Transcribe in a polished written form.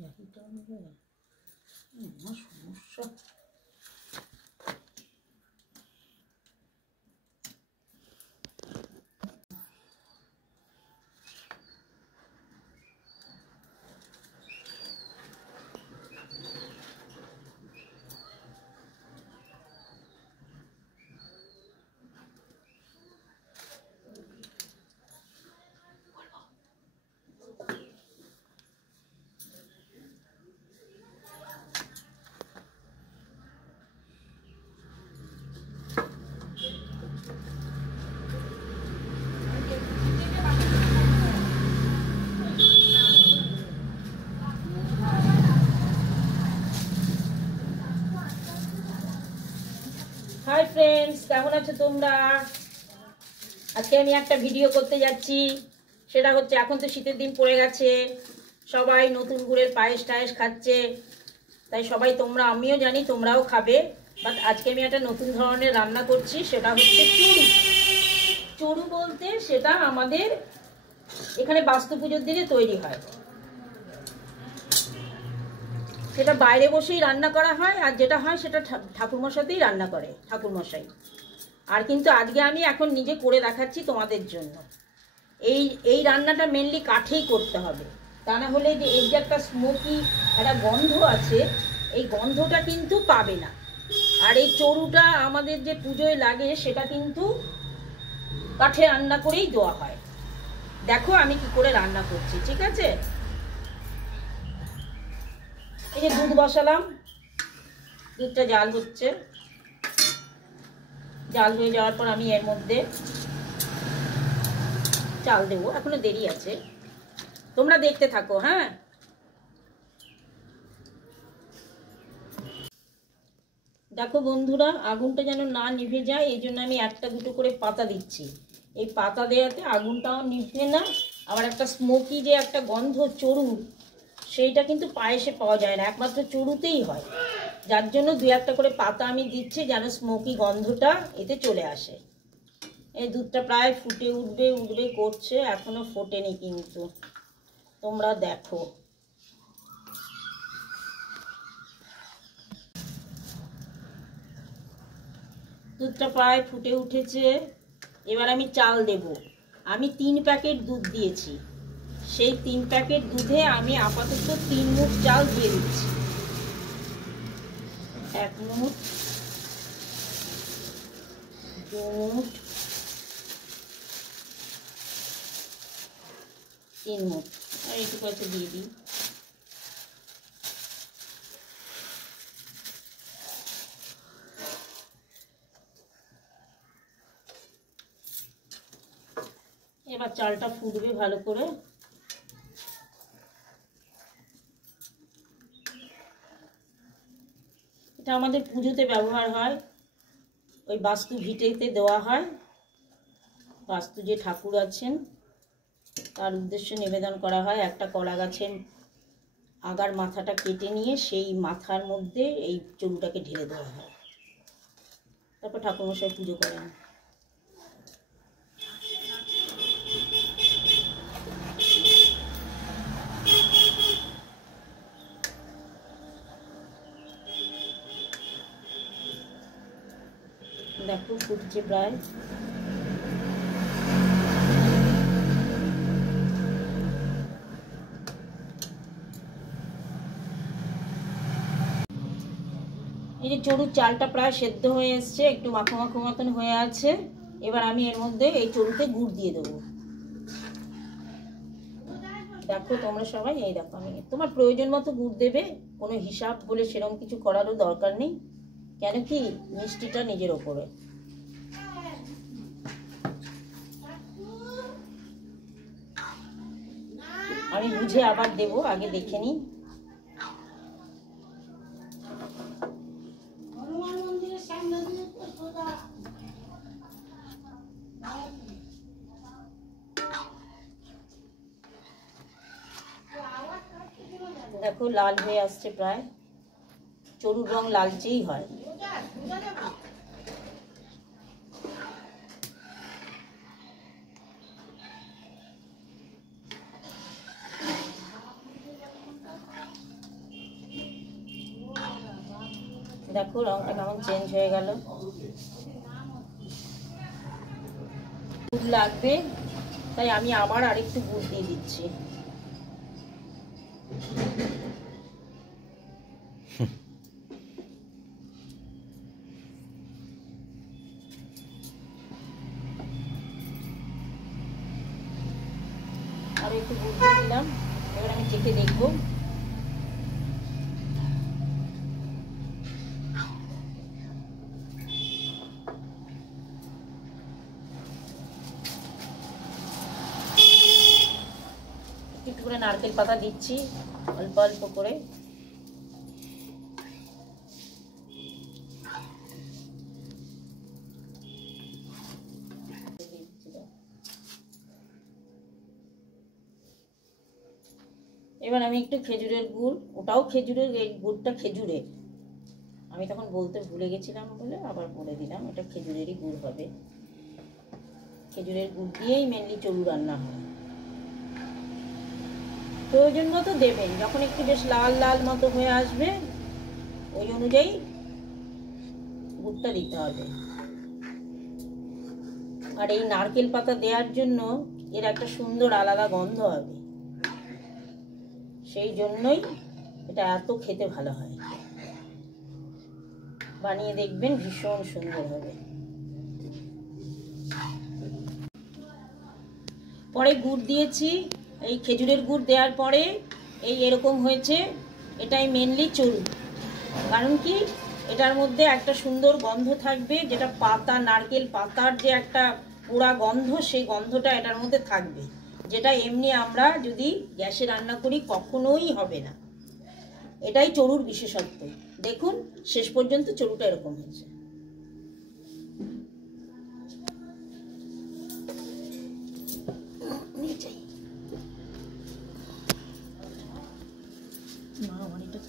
জাহিটা হবে না সমস্যা। হাই ফ্রেন্ডস, কেমন আছো তোমরা? আজকে আমি একটা ভিডিও করতে যাচ্ছি। সেটা হচ্ছে, এখন তো শীতের দিন পড়ে গেছে, সবাই নতুন গুড়ের পায়েস টায়েস খাচ্ছে। তাই সবাই আমিও জানি তোমরাও খাবে। বাট আজকে আমি একটা নতুন ধরনের রান্না করছি, সেটা হচ্ছে চড়ু। চড়ু বলতে সেটা আমাদের এখানে বাস্তু পুজোর দিনে তৈরি হয়। সেটা বাইরে বসেই রান্না করা হয়, আর যেটা হয় সেটা ঠাকুরমশাইতেই রান্না করে ঠাকুরমশাই। আর কিন্তু আজকে আমি এখন নিজে করে দেখাচ্ছি তোমাদের জন্য। এই রান্নাটা মেনলি কাঠেই করতে হবে, তা না হলে যে এর যে একটা স্মোকি একটা গন্ধ আছে, এই গন্ধটা কিন্তু পাবে না। আর এই চড়ুটা আমাদের যে পুজোয় লাগে সেটা কিন্তু কাঠে রান্না করেই দেওয়া হয়। দেখো আমি কি করে রান্না করছি, ঠিক আছে? এই যে দুধ বসালাম, দুধটা জাল হচ্ছে। জাল হয়ে যাওয়ার পর আমি এর মধ্যে চাল দেবো, এখনো দেরি আছে, তোমরা দেখতে থাকো। হ্যাঁ, দেখো বন্ধুরা, আগুনটা যেন না নিভে যায়, এই জন্য আমি একটা দুটো করে পাতা দিচ্ছি। এই পাতা দেওয়াতে আগুনটাও নিভবে না, আবার একটা স্মোকি যে একটা গন্ধ চড়ু, সেইটা কিন্তু পায়েসে পাওয়া যায় না, একমাত্র চড়ুতেই হয়। যার জন্য দু একটা করে পাতা আমি দিচ্ছি, যেন স্মোকি গন্ধটা এতে চলে আসে। এই দুধটা প্রায় ফুটে উঠবে উঠবে করছে, এখনো ফোটেনি কিন্তু, তোমরা দেখো। দুধটা প্রায় ফুটে উঠেছে, এবার আমি চাল দেব। আমি 3 প্যাকেট দুধ দিয়েছি, সেই 3 প্যাকেট দুধে আমি আপাতত 3 মুঠ চাল দিয়ে দিচ্ছি। 1 মুঠ, 2 মুঠ, 3 মুঠ, আর এইটুকু আছে দিয়ে দিই। এবার চালটা ফুটবে ভালো করে। এটা আমাদের পুজোতে ব্যবহার হয়, ওই বাস্তু ভিটেতে দেওয়া হয়। বাস্তু যে ঠাকুর আছেন তার উদ্দেশ্যে নিবেদন করা হয়। একটা কলা গাছের আগার মাথাটা কেটে নিয়ে সেই মাথার মধ্যে এই চড়ুটাকে ঢেলে দেওয়া হয়, তারপর ঠাকুরমশাই পুজো করেন। দেখো ফুটছে প্রায়। এই যে চড়ুর চালটা প্রায় সেদ্ধ হয়ে এসছে, একটু মাখো মাখো মতন হয়ে আছে। এবার আমি এর মধ্যে এই চড়ুতে গুড় দিয়ে দেবো। দেখো তোমরা সবাই, এই দেখো, আমি তোমার প্রয়োজন মতো গুড় দেবে, কোনো হিসাব বলে সেরকম কিছু করারও দরকার নেই, কেন কি মিষ্টিটা নিজের ওপরে। আমি বুঝে আবার দেব, আগে দেখে নিই। দেখো লাল হয়ে আসছে প্রায়, চড়ুর রং লালচেই হয়। দেখো রংটা কেমন চেঞ্জ হয়ে গেল। গুড় লাগবে, তাই আমি আবার আরেকটু গুড় দিয়ে দিচ্ছি। আর একটু গুড় দিয়ে দিলাম। এবার আমি চেখে দেখবো। একটু করে নারকেল পাতা দিচ্ছি অল্প অল্প করে। এবার আমি একটু খেজুরের গুড়, ওটাও খেজুরের, এই গুড়টা খেজুরের, আমি তখন বলতে ভুলে গেছিলাম বলে আবার বলে দিলাম, এটা খেজুরেরই গুড় হবে। খেজুরের গুড় দিয়েই মেনলি চড়ু রান্না হয়। প্রয়োজন মতো দেবেন, যখন একটু বেশ লাল লাল মতো হয়ে আসবে ওই অনুযায়ী গুড়টা দিতে হবে। আর এই নারকেল পাতা দেওয়ার জন্য এর একটা সুন্দর আলাদা গন্ধ হবে, সেই জন্যই এটা এত খেতে ভালো হয়। বানিয়ে দেখবেন, ভীষণ সুন্দর হবে। পরে গুড় দিয়েছি, এই খেজুরের গুড় দেওয়ার পরে এই এরকম হয়েছে। এটাই মেনলি চড়ু। কারণ কি, এটার মধ্যে একটা সুন্দর গন্ধ থাকবে, যেটা পাতা, নারকেল পাতার যে একটা পোড়া গন্ধ, সেই গন্ধটা এটার মধ্যে থাকবে, যেটা এমনি আমরা যদি গ্যাসে রান্না করি কখনোই হবে না। এটাই চড়ুর বিশেষত্ব। দেখুন শেষ পর্যন্ত চড়ুটা এরকম হয়েছে। মা আমার এটা